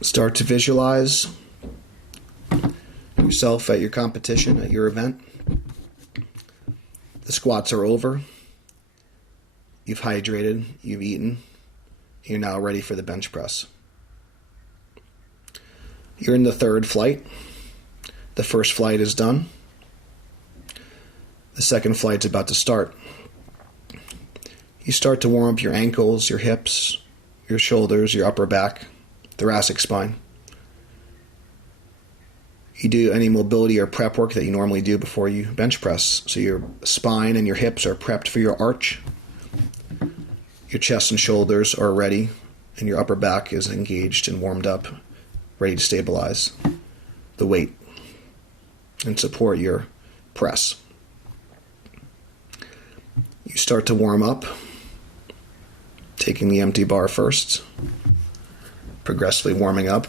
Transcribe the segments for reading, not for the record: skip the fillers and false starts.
Start to visualize yourself at your competition, at your event. The squats are over. You've hydrated, you've eaten. You're now ready for the bench press. You're in the third flight. The first flight is done. The second flight's about to start. You start to warm up your ankles, your hips, your shoulders, your upper back, thoracic spine. You do any mobility or prep work that you normally do before you bench press. So your spine and your hips are prepped for your arch. Your chest and shoulders are ready, and your upper back is engaged and warmed up, ready to stabilize the weight and support your press. You start to warm up, taking the empty bar first, progressively warming up.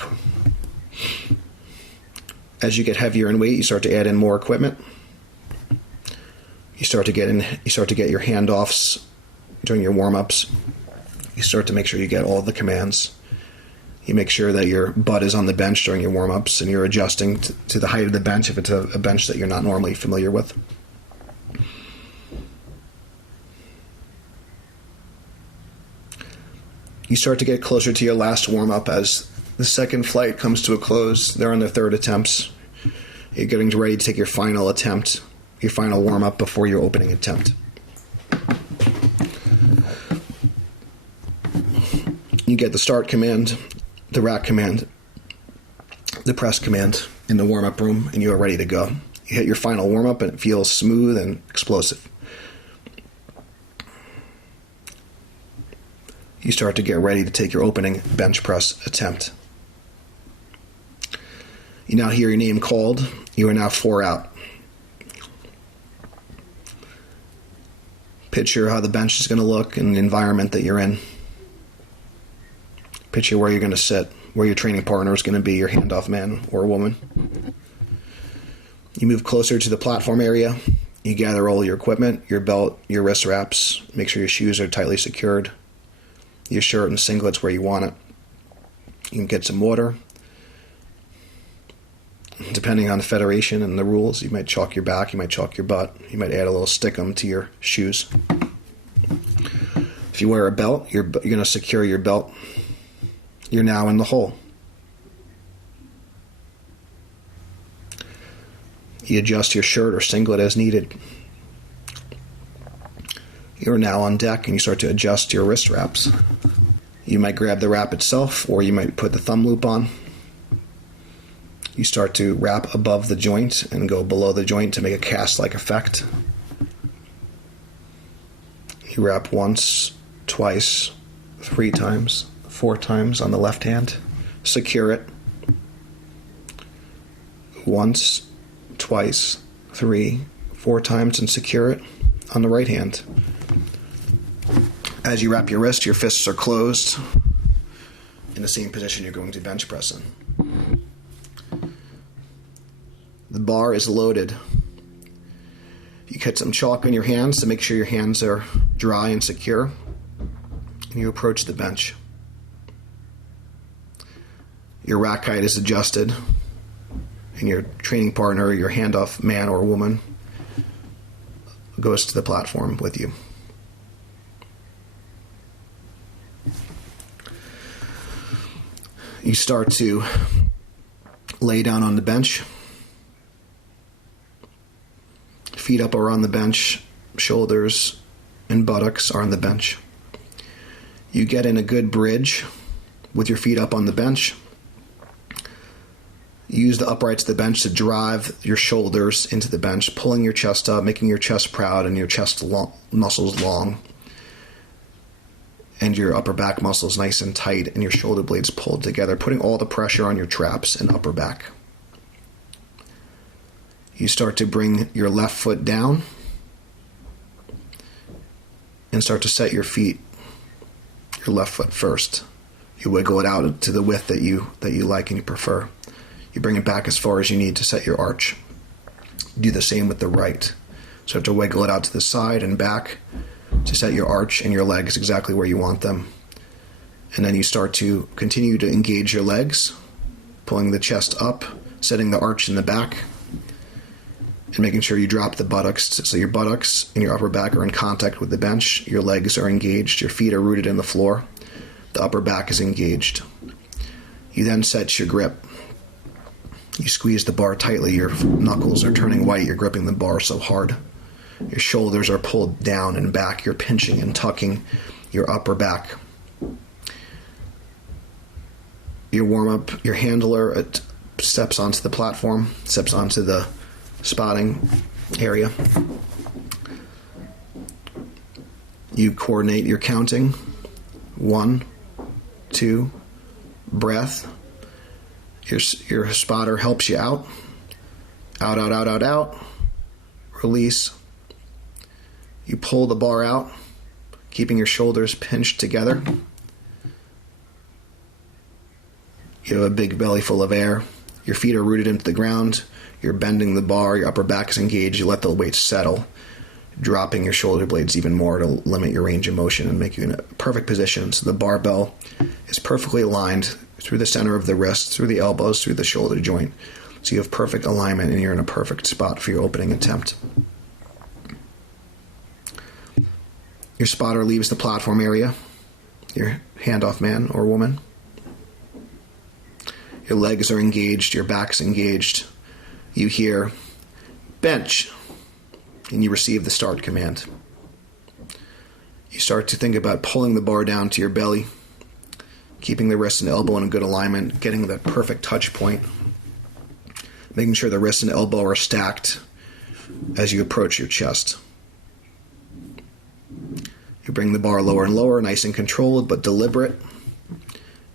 As you get heavier in weight, you start to add in more equipment. You start to get your handoffs during your warm-ups. You start to make sure you get all the commands. You make sure that your butt is on the bench during your warm-ups, and you're adjusting to the height of the bench if it's a bench that you're not normally familiar with. You start to get closer to your last warm-up as the second flight comes to a close. They're on their third attempts. You're getting ready to take your final attempt, your final warm-up before your opening attempt. You get the start command, the rack command, the press command in the warm-up room, and you are ready to go. You hit your final warm-up, and it feels smooth and explosive. You start to get ready to take your opening bench press attempt. You now hear your name called. You are now 4 out. Picture how the bench is going to look and the environment that you're in. Picture where you're going to sit, where your training partner is going to be, your handoff man or woman. You move closer to the platform area. You gather all your equipment, your belt, your wrist wraps. Make sure your shoes are tightly secured. Your shirt and singlets where you want it. You can get some water. Depending on the federation and the rules, you might chalk your back, you might chalk your butt, you might add a little stickum to your shoes. If you wear a belt, you're going to secure your belt. You're now in the hole. You adjust your shirt or singlet as needed. You're now on deck and you start to adjust your wrist wraps. You might grab the wrap itself or you might put the thumb loop on. You start to wrap above the joint and go below the joint to make a cast-like effect. You wrap once, twice, 3 times, 4 times on the left hand. Secure it. Once, twice, 3, 4 times and secure it on the right hand. As you wrap your wrist, your fists are closed in the same position you're going to bench press in. The bar is loaded. You get some chalk on your hands to make sure your hands are dry and secure. And you approach the bench. Your rack height is adjusted. And your training partner, your handoff man or woman, goes to the platform with you. You start to lay down on the bench. Feet up are on the bench, shoulders and buttocks are on the bench. You get in a good bridge with your feet up on the bench. Use the uprights of the bench to drive your shoulders into the bench, pulling your chest up, making your chest proud and your chest muscles long. And your upper back muscles nice and tight and your shoulder blades pulled together, putting all the pressure on your traps and upper back. You start to bring your left foot down and start to set your feet, your left foot first. You wiggle it out to the width that you like and you prefer. You bring it back as far as you need to set your arch. Do the same with the right. So you have to wiggle it out to the side and back to set your arch and your legs exactly where you want them. And then you start to continue to engage your legs, pulling the chest up, setting the arch in the back, and making sure you drop the buttocks so your buttocks and your upper back are in contact with the bench. Your legs are engaged. Your feet are rooted in the floor. The upper back is engaged. You then set your grip. You squeeze the bar tightly. Your knuckles are turning white. You're gripping the bar so hard. Your shoulders are pulled down and back. You're pinching and tucking your upper back. Your warm-up, your handler steps onto the platform, steps onto the spotting area. You coordinate your counting. 1, 2, breath. Your spotter helps you out. Out, out, out, out, out. Release. You pull the bar out, keeping your shoulders pinched together. You have a big belly full of air. Your feet are rooted into the ground. You're bending the bar. Your upper back is engaged. You let the weight settle, dropping your shoulder blades even more to limit your range of motion and make you in a perfect position. So the barbell is perfectly aligned through the center of the wrist, through the elbows, through the shoulder joint. So you have perfect alignment and you're in a perfect spot for your opening attempt. Your spotter leaves the platform area. Your handoff man or woman. Your legs are engaged, your back's engaged. You hear, bench, and you receive the start command. You start to think about pulling the bar down to your belly, keeping the wrist and elbow in a good alignment, getting that perfect touch point, making sure the wrist and elbow are stacked as you approach your chest. You bring the bar lower and lower, nice and controlled, but deliberate,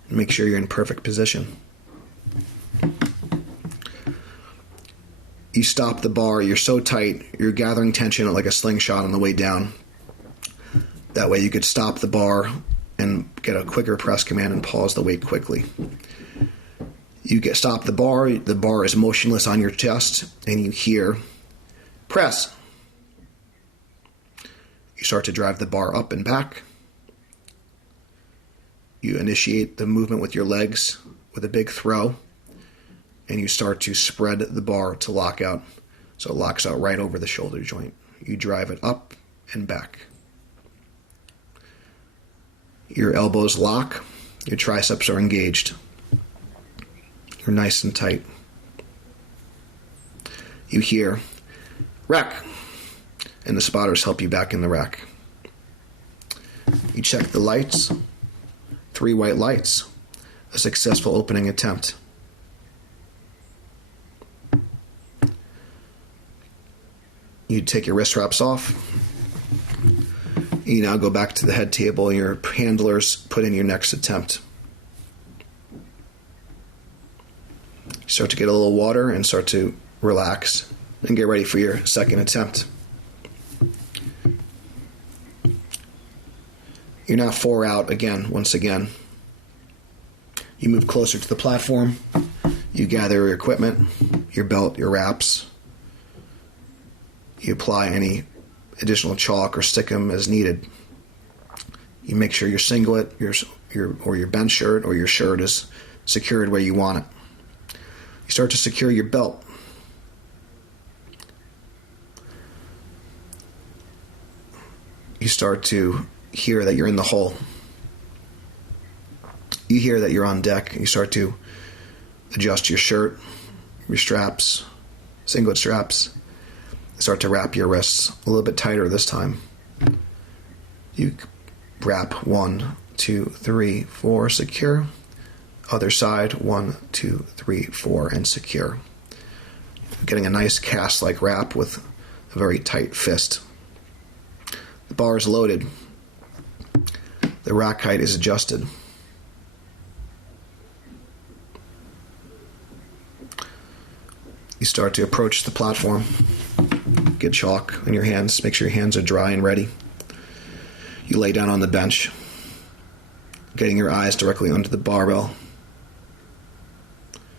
and make sure you're in perfect position. You stop the bar, you're so tight, you're gathering tension like a slingshot on the way down. That way you could stop the bar and get a quicker press command and pause the weight quickly. You stop the bar is motionless on your chest, and you hear, press. You start to drive the bar up and back. You initiate the movement with your legs with a big throw. And you start to spread the bar to lock out. So it locks out right over the shoulder joint. You drive it up and back. Your elbows lock. Your triceps are engaged. You're nice and tight. You hear, rack. And the spotters help you back in the rack. You check the lights. 3 white lights. A successful opening attempt. You take your wrist wraps off. You now go back to the head table and your handlers put in your next attempt. You start to get a little water and start to relax and get ready for your second attempt. You're now 4 out again, once again. You move closer to the platform. You gather your equipment, your belt, your wraps. You apply any additional chalk or stickum as needed. You make sure your singlet, your bench shirt or your shirt is secured where you want it. You start to secure your belt. You start to hear that you're in the hole. You hear that you're on deck. You start to adjust your shirt, your straps, singlet straps. Start to wrap your wrists a little bit tighter this time. You wrap 1, 2, 3, 4, secure. Other side, 1, 2, 3, 4, and secure. Getting a nice cast-like wrap with a very tight fist. The bar is loaded. The rack height is adjusted. You start to approach the platform. Get chalk in your hands. Make sure your hands are dry and ready. You lay down on the bench, getting your eyes directly under the barbell,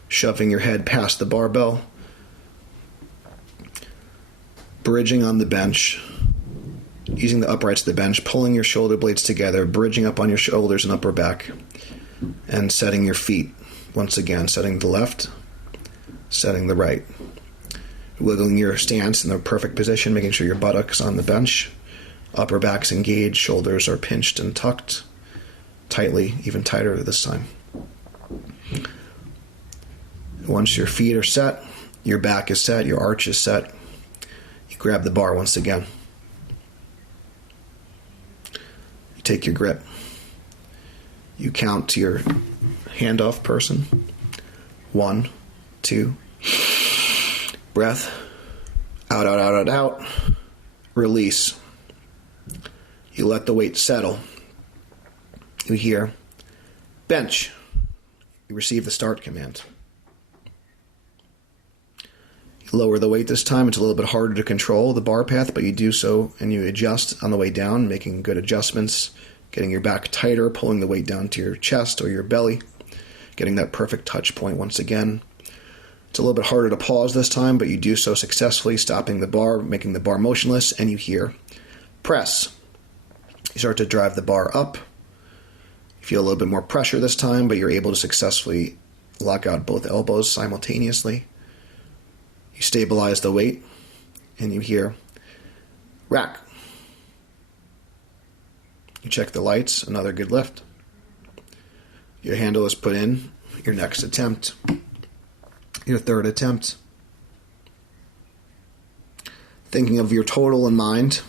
shoving your head past the barbell, bridging on the bench, using the uprights of the bench, pulling your shoulder blades together, bridging up on your shoulders and upper back, and setting your feet. Once again, setting the left, setting the right. Wiggling your stance in the perfect position, making sure your buttocks on the bench, upper back's engaged, shoulders are pinched and tucked tightly, even tighter this time. Once your feet are set, your back is set, your arch is set, you grab the bar once again. You take your grip. You count to your handoff person. 1, 2. Breath. Out, out, out, out, out. Release. You let the weight settle. You hear bench. You receive the start command. You lower the weight this time. It's a little bit harder to control the bar path, but you do so and you adjust on the way down, making good adjustments, getting your back tighter, pulling the weight down to your chest or your belly, getting that perfect touch point once again. It's a little bit harder to pause this time, but you do so successfully, stopping the bar, making the bar motionless, and you hear press. You start to drive the bar up. You feel a little bit more pressure this time, but you're able to successfully lock out both elbows simultaneously. You stabilize the weight, and you hear rack. You check the lights, another good lift. Your handle is put in, your next attempt, your third attempt. Thinking of your total in mind,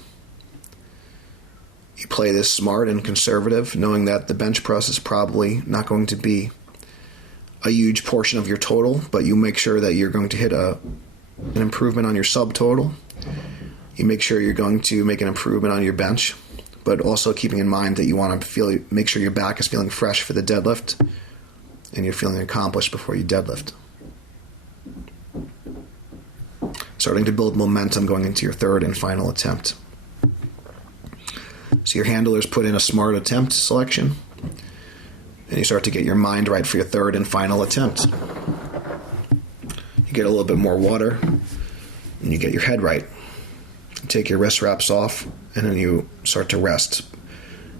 you play this smart and conservative, knowing that the bench press is probably not going to be a huge portion of your total, but you make sure that you're going to hit an improvement on your subtotal. You make sure you're going to make an improvement on your bench, but also keeping in mind that you want to make sure your back is feeling fresh for the deadlift and you're feeling accomplished before you deadlift. Starting to build momentum going into your third and final attempt. So your handlers put in a smart attempt selection, and you start to get your mind right for your third and final attempt. You get a little bit more water, and you get your head right. You take your wrist wraps off, and then you start to rest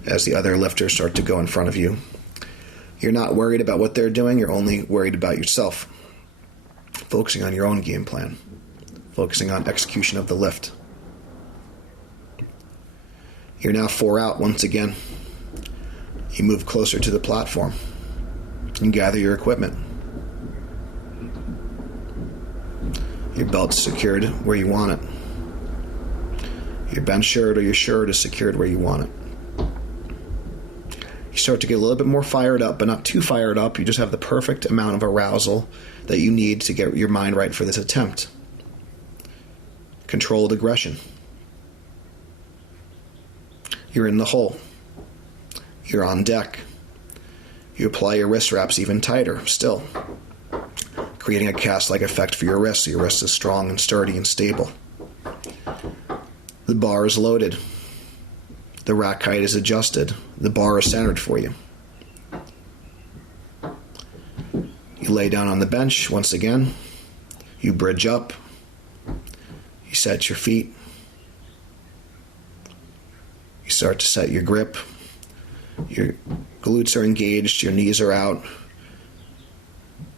as the other lifters start to go in front of you. You're not worried about what they're doing, you're only worried about yourself. Focusing on your own game plan. Focusing on execution of the lift. You're now 4 out once again. You move closer to the platform and gather your equipment. Your belt's secured where you want it. Your bench shirt or your shirt is secured where you want it. You start to get a little bit more fired up, but not too fired up. You just have the perfect amount of arousal that you need to get your mind right for this attempt. Controlled aggression. You're in the hole. You're on deck. You apply your wrist wraps even tighter still, creating a cast-like effect for your wrist so your wrist is strong and sturdy and stable. The bar is loaded. The rack height is adjusted. The bar is centered for you. You lay down on the bench once again. You bridge up. You set your feet. You start to set your grip. Your glutes are engaged. Your knees are out.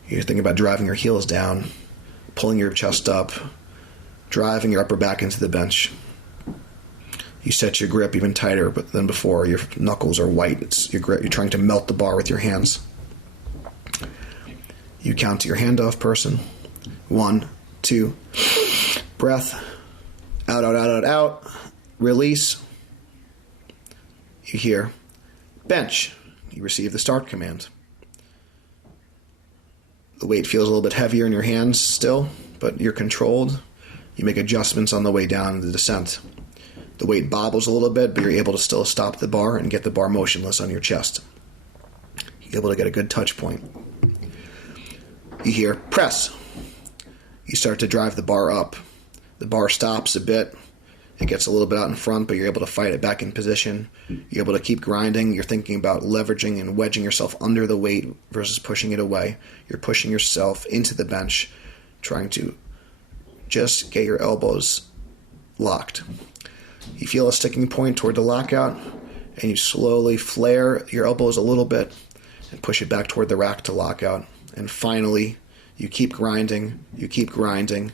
You're thinking about driving your heels down, pulling your chest up, driving your upper back into the bench. You set your grip even tighter than before. Your knuckles are white. It's your grip. You're trying to melt the bar with your hands. You count to your handoff person. 1, 2. Breath. Out, out, out, out, out. Release. You hear bench. You receive the start command. The weight feels a little bit heavier in your hands still, but you're controlled. You make adjustments on the way down the descent. The weight bobbles a little bit, but you're able to still stop the bar and get the bar motionless on your chest. You're able to get a good touch point. You hear press. You start to drive the bar up. The bar stops a bit. It gets a little bit out in front, but you're able to fight it back in position. You're able to keep grinding. You're thinking about leveraging and wedging yourself under the weight versus pushing it away. You're pushing yourself into the bench, trying to just get your elbows locked. You feel a sticking point toward the lockout, and you slowly flare your elbows a little bit and push it back toward the rack to lock out. And finally, you keep grinding, you keep grinding.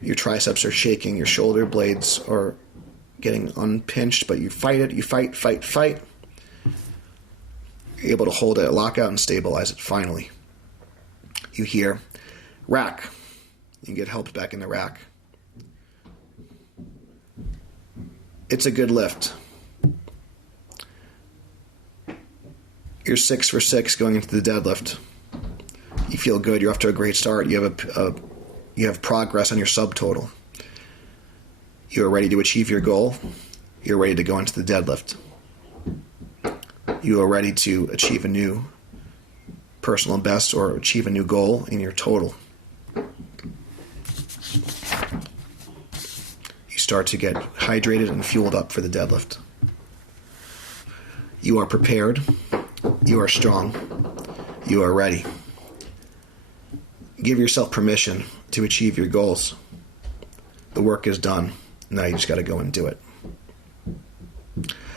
Your triceps are shaking, your shoulder blades are getting unpinched, but you fight it, you fight. You're able to hold it at lockout and stabilize it finally. You hear, rack. You get helped back in the rack. It's a good lift. You're 6 for 6 going into the deadlift. You feel good. You're off to a great start. You have progress on your subtotal. You are ready to achieve your goal. You're ready to go into the deadlift. You are ready to achieve a new personal best or achieve a new goal in your total. You start to get hydrated and fueled up for the deadlift. You are prepared. You are strong. You are ready. Give yourself permission to achieve your goals. The work is done. Now you just got to go and do it.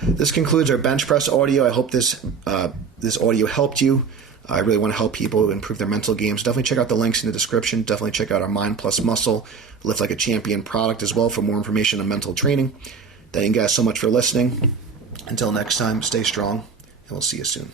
This concludes our bench press audio. I hope this audio helped you. I really want to help people improve their mental games. Definitely check out the links in the description. Definitely check out our Mind Plus Muscle Lift Like a Champion product as well for more information on mental training. Thank you guys so much for listening. Until next time, stay strong, and we'll see you soon.